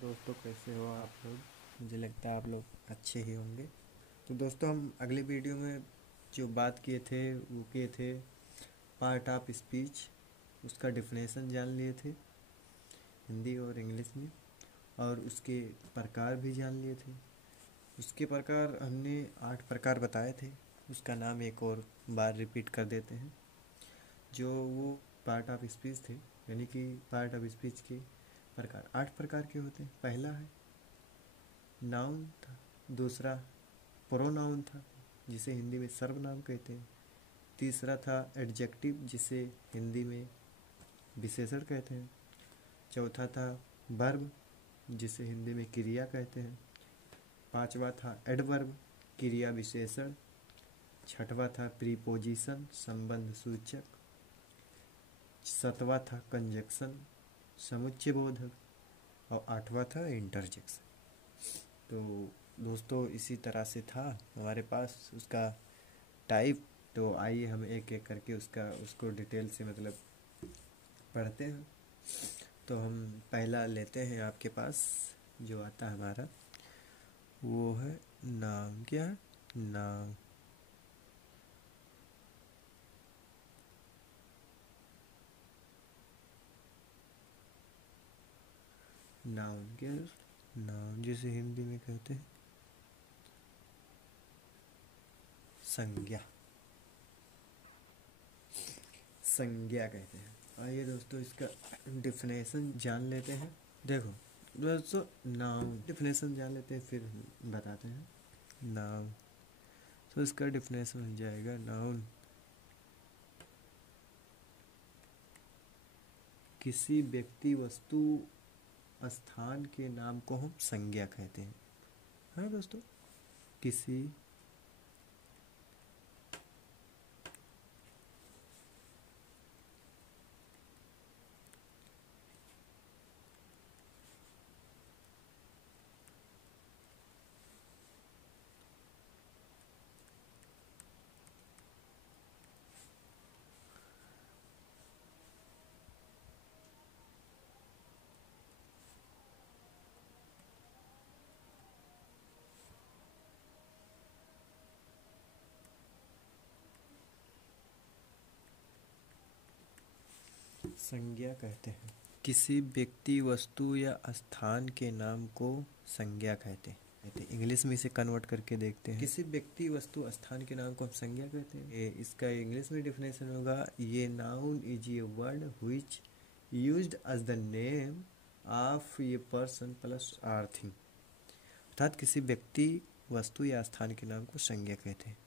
दोस्तों, कैसे हो आप लोग। मुझे लगता है आप लोग अच्छे ही होंगे। तो दोस्तों, हम अगले वीडियो में जो बात किए थे वो किए थे पार्ट ऑफ स्पीच। उसका डिफिनेशन जान लिए थे हिंदी और इंग्लिश में, और उसके प्रकार भी जान लिए थे। उसके प्रकार हमने 8 प्रकार बताए थे। उसका नाम एक और बार रिपीट कर देते हैं। जो वो पार्ट ऑफ स्पीच थे, यानी कि पार्ट ऑफ स्पीच के प्रकार 8 प्रकार के होते हैं। पहला है नाउन था। दूसरा प्रोनाउन था, जिसे हिंदी में सर्वनाम कहते हैं। तीसरा था एडजेक्टिव, जिसे हिंदी में विशेषण कहते हैं। चौथा था वर्ब, जिसे हिंदी में क्रिया कहते हैं। पांचवा था एडवर्ब, क्रिया विशेषण। छठवा था प्रीपोजिशन, संबंध सूचक। सातवां था कंजक्शन, समुच्चय बोधक। और आठवां था इंटरजेक्शन। तो दोस्तों, इसी तरह से था हमारे पास उसका टाइप। तो आइए हम एक एक करके उसको डिटेल से मतलब पढ़ते हैं। तो हम पहला लेते हैं। आपके पास जो आता है हमारा वो है नाम। क्या है? नाम। नाउन क्या है? नाउन जिसे हिंदी में कहते हैं संज्ञा। संज्ञा कहते हैं। आइए दोस्तों, इसका डिफिनेशन जान लेते हैं। देखो दोस्तों, नाउन डिफिनेशन जान लेते हैं, फिर बताते हैं। नाउन, तो इसका डिफिनेशन हो जाएगा नाउन किसी व्यक्ति, वस्तु, स्थान के नाम को हम संज्ञा कहते हैं। हाँ दोस्तों, किसी संज्ञा कहते हैं। किसी व्यक्ति, वस्तु या स्थान के नाम को संज्ञा कहते हैं। इंग्लिश में इसे कन्वर्ट करके देखते हैं। किसी व्यक्ति, वस्तु, स्थान के नाम को हम संज्ञा कहते हैं। इसका इंग्लिश में डिफिनेशन होगा, ये noun is a word which used as the name of a person place or thing. अर्थात किसी व्यक्ति, वस्तु या स्थान के नाम को संज्ञा कहते हैं।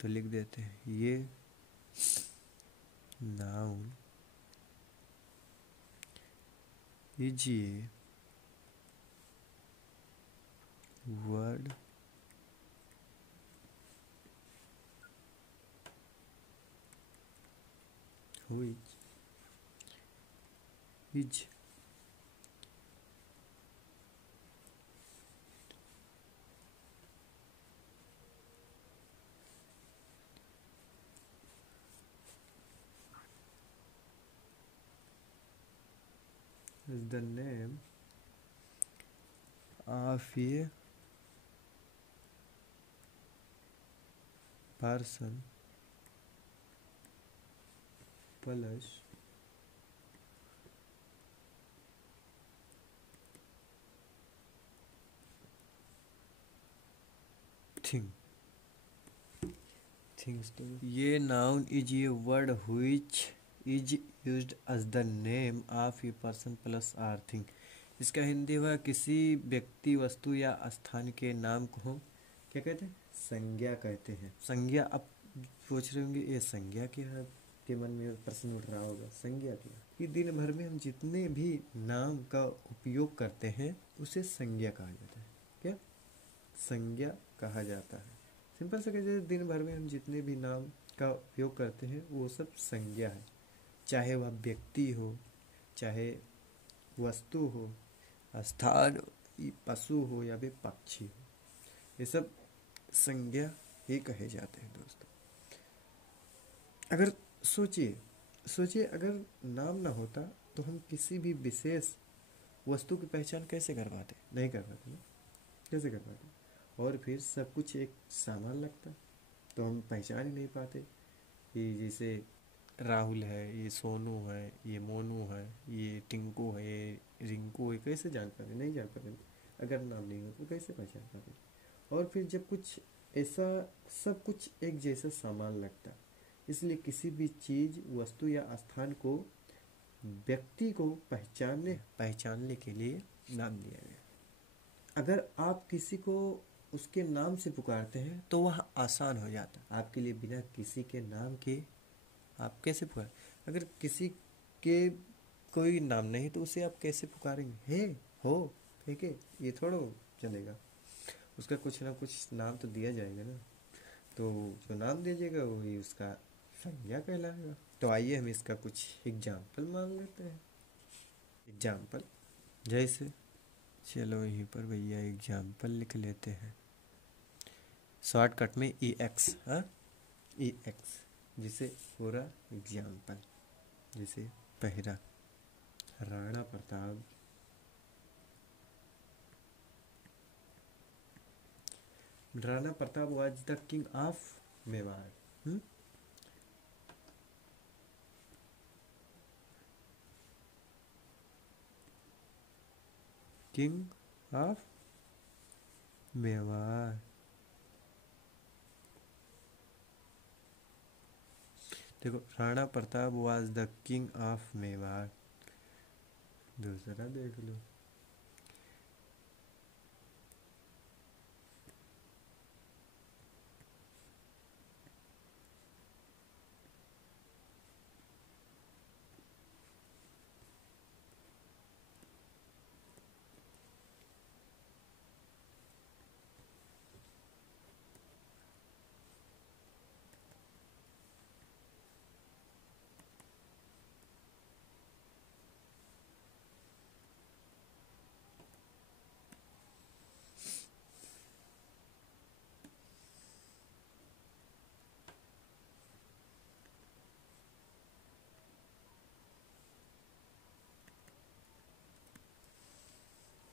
तो लिख देते हैं, ये noun is a word which is the name of a person plus thing। Things. तो ये noun is a word which is used as the name of a person place or thing. इसका हिंदी हुआ, किसी व्यक्ति, वस्तु या स्थान के नाम को हम क्या कहते हैं? संज्ञा कहते हैं। संज्ञा। अब सोच रहे होंगे ये संज्ञा क्या है, के मन में प्रश्न उठ रहा होगा, संज्ञा क्या कि दिन भर में हम जितने भी नाम का उपयोग करते हैं उसे संज्ञा कहा जाता है। क्या? संज्ञा कहा जाता है। सिंपल से कहते हैं, दिन भर में हम जितने भी नाम का उपयोग करते हैं वो सब संज्ञा है। चाहे वह व्यक्ति हो, चाहे वस्तु हो, स्थान, पशु हो या फिर पक्षी हो, ये सब संज्ञा ही कहे जाते हैं दोस्तों। अगर सोचिए, अगर नाम ना होता तो हम किसी भी विशेष वस्तु की पहचान कैसे कर पाते? नहीं कर पाते ना, कैसे कर पाते? और फिर सब कुछ एक सामान लगता तो हम पहचान ही नहीं पाते कि जैसे राहुल है, ये सोनू है, ये मोनू है, ये टिंकू है, ये रिंकू है, कैसे जान पाते? नहीं जान पाते। अगर नाम नहीं हो तो कैसे पहचान पाते? और फिर जब कुछ ऐसा सब कुछ एक जैसा सामान लगता, इसलिए किसी भी चीज़, वस्तु या स्थान को, व्यक्ति को पहचानने के लिए नाम दिया गया। अगर आप किसी को उसके नाम से पुकारते हैं तो वह आसान हो जाता आपके लिए। बिना किसी के नाम के आप कैसे पुकार? अगर किसी के कोई नाम नहीं तो उसे आप कैसे पुकारेंगे? हे, हो, फेंके, ये थोड़ा चलेगा। उसका कुछ ना कुछ नाम तो दिया जाएगा ना। तो जो नाम दीजिएगा वही उसका संज्ञा कहलाएगा। तो आइए हम इसका कुछ एग्जाम्पल मान लेते हैं। एग्जाम्पल जैसे, चलो यहीं पर भैया एग्जाम्पल लिख लेते हैं शॉर्टकट में EX। हाँ, EX जिसे पूरा एग्जाम्पल। जैसे पहला, Rana Pratap was the king of Mewar. King of Mewar. देखो, Rana Pratap was the king of Mewar. दूसरा देख लो,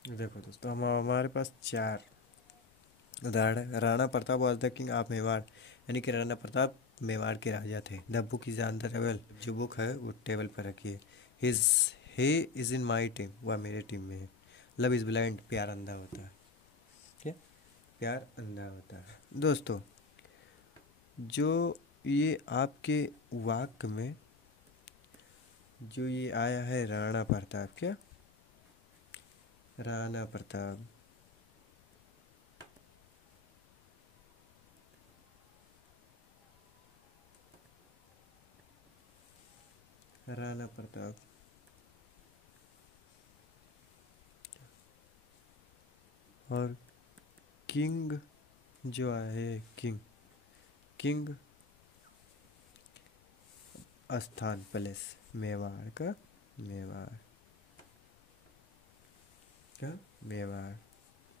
देखो दोस्तों, हमारे पास 4 उदाहरण है। Rana Pratap was the king of Mewar, यानी कि राणा प्रताप मेवाड़ के राजा थे। The book is on the table, जो बुक है वो टेबल पर रखी है। His he is in my team, वह मेरे टीम में है। लव इज ब्लाइंड, प्यार अंधा होता है। क्या? प्यार अंधा होता है। दोस्तों, जो ये आपके वाक्य में जो ये आया है राणा प्रताप, क्या? राणा प्रताप, राणा प्रताप और किंग जो है, किंग स्थान, प्लेस, मेवाड़ का, मेवाड़ का, मेवाड़।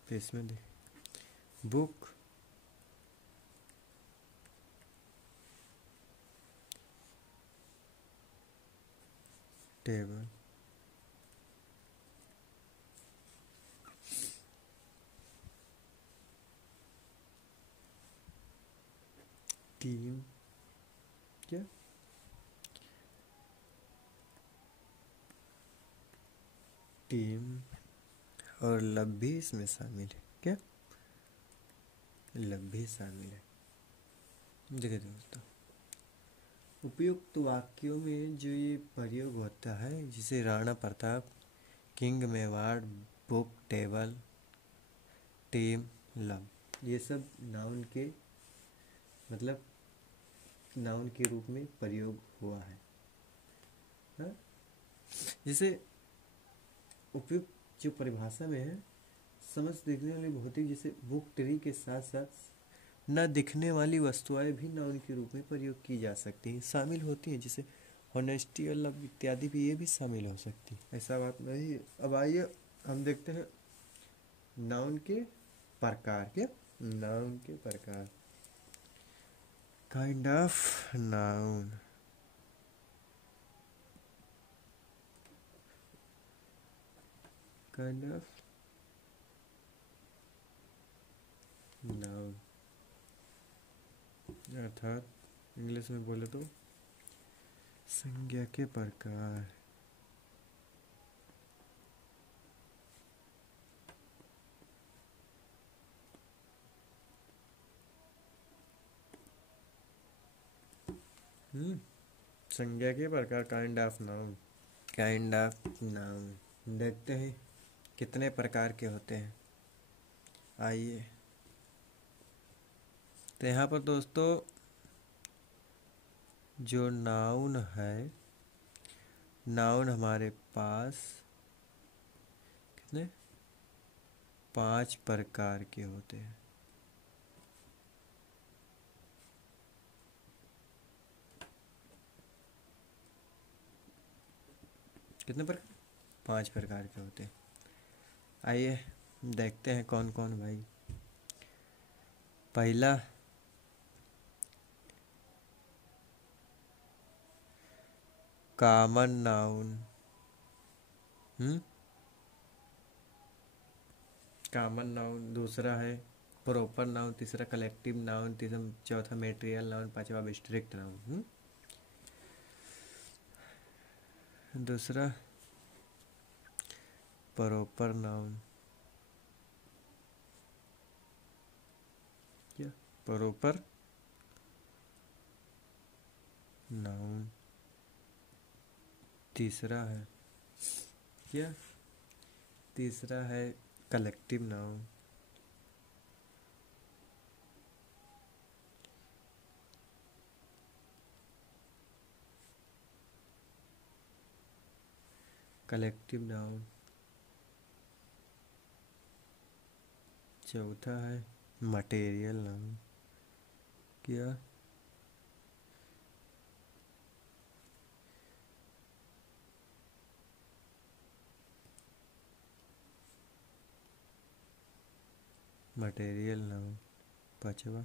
तो इसमें देख, बुक टेबल, टीम, क्या? टीम। और लब भी इसमें शामिल है। क्या? लब भी शामिल है। देखिए दोस्तों, उपयुक्त वाक्यों में जो ये प्रयोग होता है, जिसे Rana Pratap, king Mewar, book table, team, लब, ये सब नाउन के मतलब नाउन के रूप में प्रयोग हुआ है। हाँ? जिसे उपयुक्त जो परिभाषा में है, समझ दिखने वाली भौतिक, जैसे बुक ट्री के साथ साथ न दिखने वाली वस्तुएं भी नाउन के रूप में प्रयोग की जा सकती हैं, शामिल होती हैं। जैसे होनेस्टी और लव इत्यादि भी, ये भी शामिल हो सकती है। ऐसा बात नहीं है। अब आइए हम देखते हैं नाउन के प्रकार। क्या? नाउन के प्रकार, kind of noun. Kind of noun, अर्थात इंग्लिश में बोले तो संज्ञा के प्रकार। संज्ञा के प्रकार, kind of noun. Kind of noun देखते हैं कितने प्रकार के होते हैं। आइए, तो यहाँ पर दोस्तों जो नाउन है, नाउन हमारे पास कितने 5 प्रकार के होते हैं। कितने प्रकार? 5 प्रकार के होते हैं। आइए देखते हैं कौन कौन भाई। पहला कॉमन नाउन, कॉमन नाउन। दूसरा है प्रॉपर नाउन। तीसरा कलेक्टिव नाउन। चौथा मेटेरियल नाउन। पांचवा एब्स्ट्रैक्ट नाउन। दूसरा प्रॉपर नाउन, क्या प्रॉपर नाउन। तीसरा है क्या, तीसरा है कलेक्टिव नाउन। Collective noun. चौथा है मटेरियल नाउन। क्या मटेरियल नाउन। पांचवा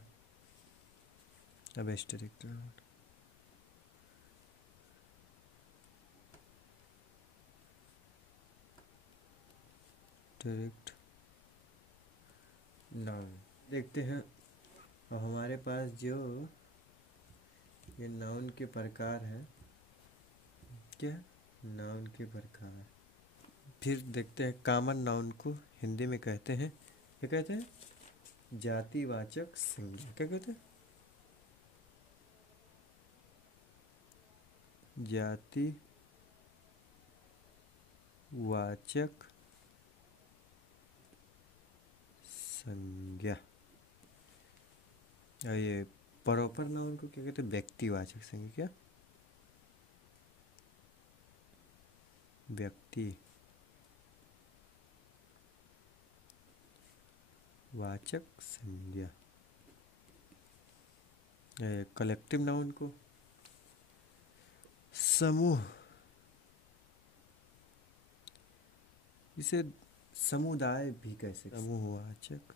एब्स्ट्रैक्ट नाउन। डायरेक्ट नाउन देखते हैं। और हमारे पास जो ये नाउन के प्रकार है, क्या नाउन के प्रकार। फिर देखते हैं कॉमन नाउन को हिंदी में कहते हैं, क्या कहते हैं, जातिवाचक संज्ञा। क्या कहते हैं, जातिवाचक संज्ञा। और ये प्रॉपर नाउन को क्या कहते हैं, व्यक्तिवाचक संज्ञा। क्या व्यक्ति वाचक संज्ञा। कलेक्टिव नाउन को समूह, इसे समुदाय भी कह सकते, समूहवाचक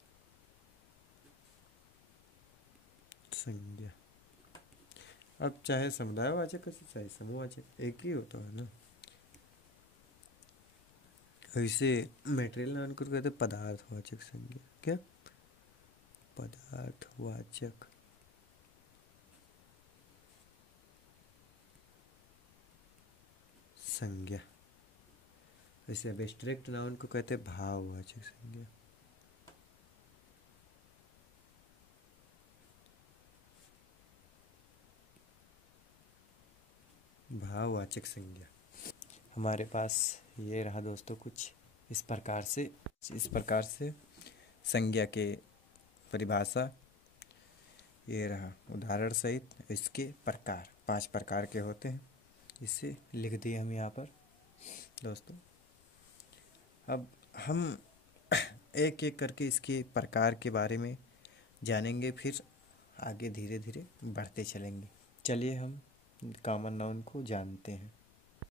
संज्ञा। अब चाहे समुदायवाचक हो चाहे समूहवाचक, एक ही होता है ना। ऐसे मेटेरियल नाउन को कहते हैं पदार्थवाचक संज्ञा। क्या पदार्थवाचक संज्ञा। ऐसे एब्स्ट्रैक्ट नाउन को कहते हैं भाववाचक संज्ञा। भाववाचक संज्ञा। हमारे पास ये रहा दोस्तों कुछ इस प्रकार से संज्ञा के परिभाषा ये रहा उदाहरण सहित। इसके प्रकार 5 प्रकार के होते हैं, इसे लिख दिए हम यहाँ पर दोस्तों। अब हम एक एक करके इसके प्रकार के बारे में जानेंगे, फिर आगे धीरे धीरे बढ़ते चलेंगे। चलिए हम कॉमन नाउन को जानते हैं।